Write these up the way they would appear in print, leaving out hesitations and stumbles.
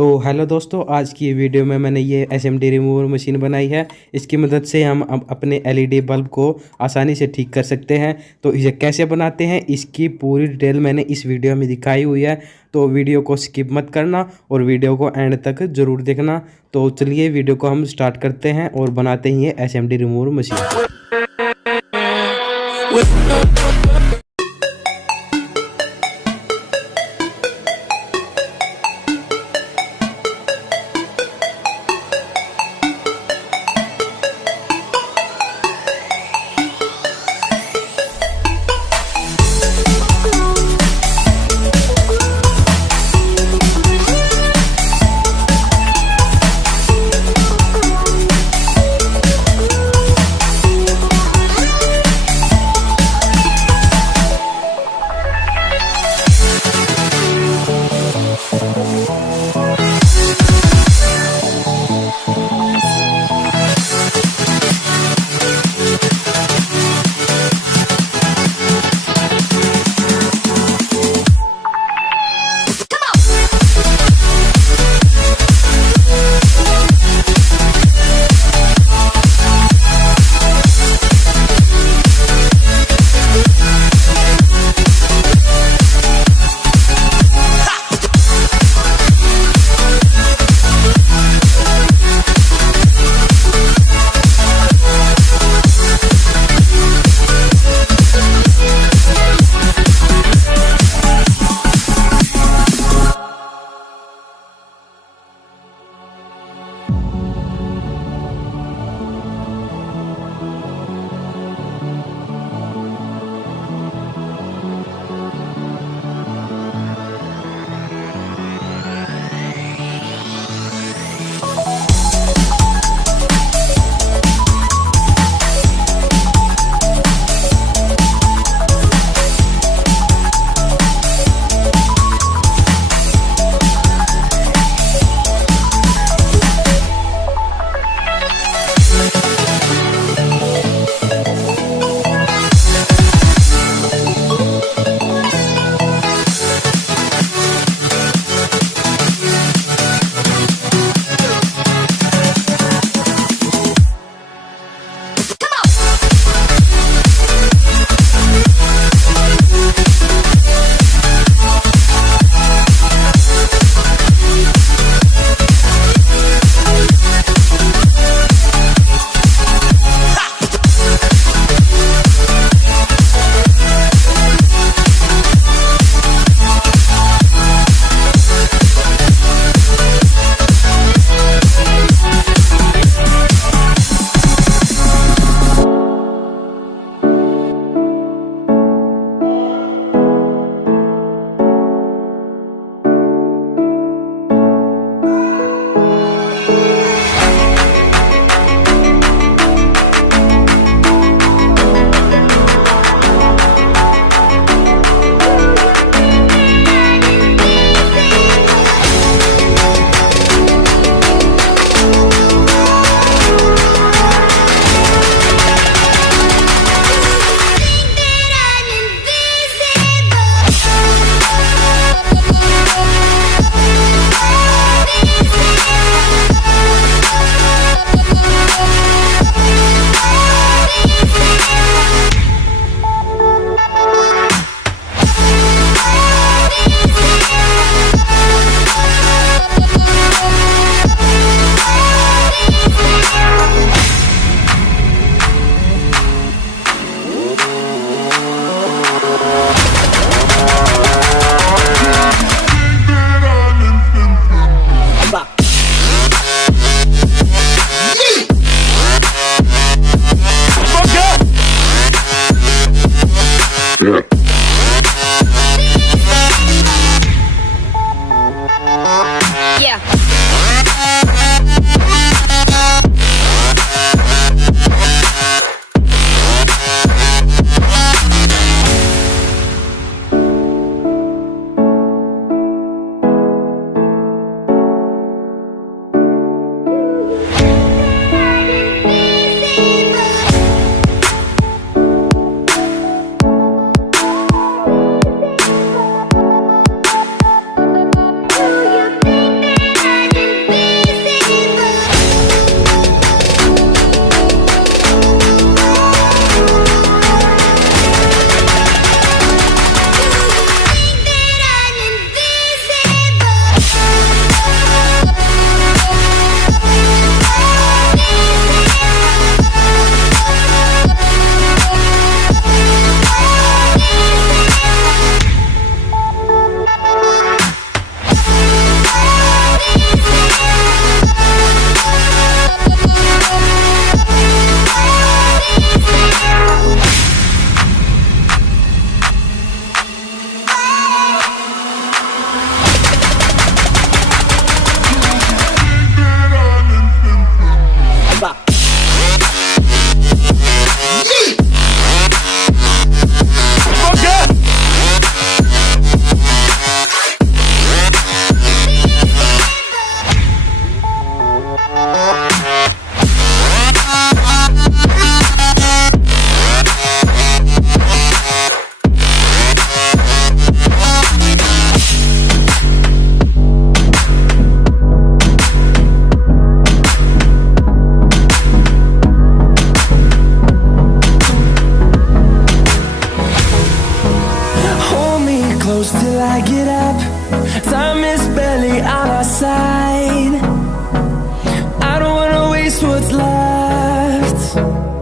तो हेलो दोस्तों, आज की वीडियो में मैंने ये एसएमडी रिमूवर मशीन बनाई है। इसकी मदद से हम अपने एलईडी बल्ब को आसानी से ठीक कर सकते हैं। तो इसे कैसे बनाते हैं इसकी पूरी डिटेल मैंने इस वीडियो में दिखाई हुई है। तो वीडियो को स्किप मत करना और वीडियो को एंड तक ज़रूर देखना। तो चलिए वीडियो को हम स्टार्ट करते हैं और बनाते हैं ये एसएमडी रिमूवर मशीन।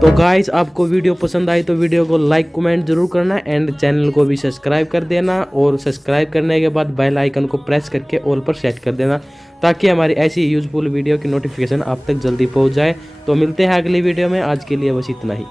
तो गाइस आपको वीडियो पसंद आई तो वीडियो को लाइक कमेंट जरूर करना एंड चैनल को भी सब्सक्राइब कर देना, और सब्सक्राइब करने के बाद बेल आइकन को प्रेस करके ऑल पर सेट कर देना ताकि हमारी ऐसी यूजफुल वीडियो की नोटिफिकेशन आप तक जल्दी पहुंच जाए। तो मिलते हैं अगली वीडियो में, आज के लिए बस इतना ही।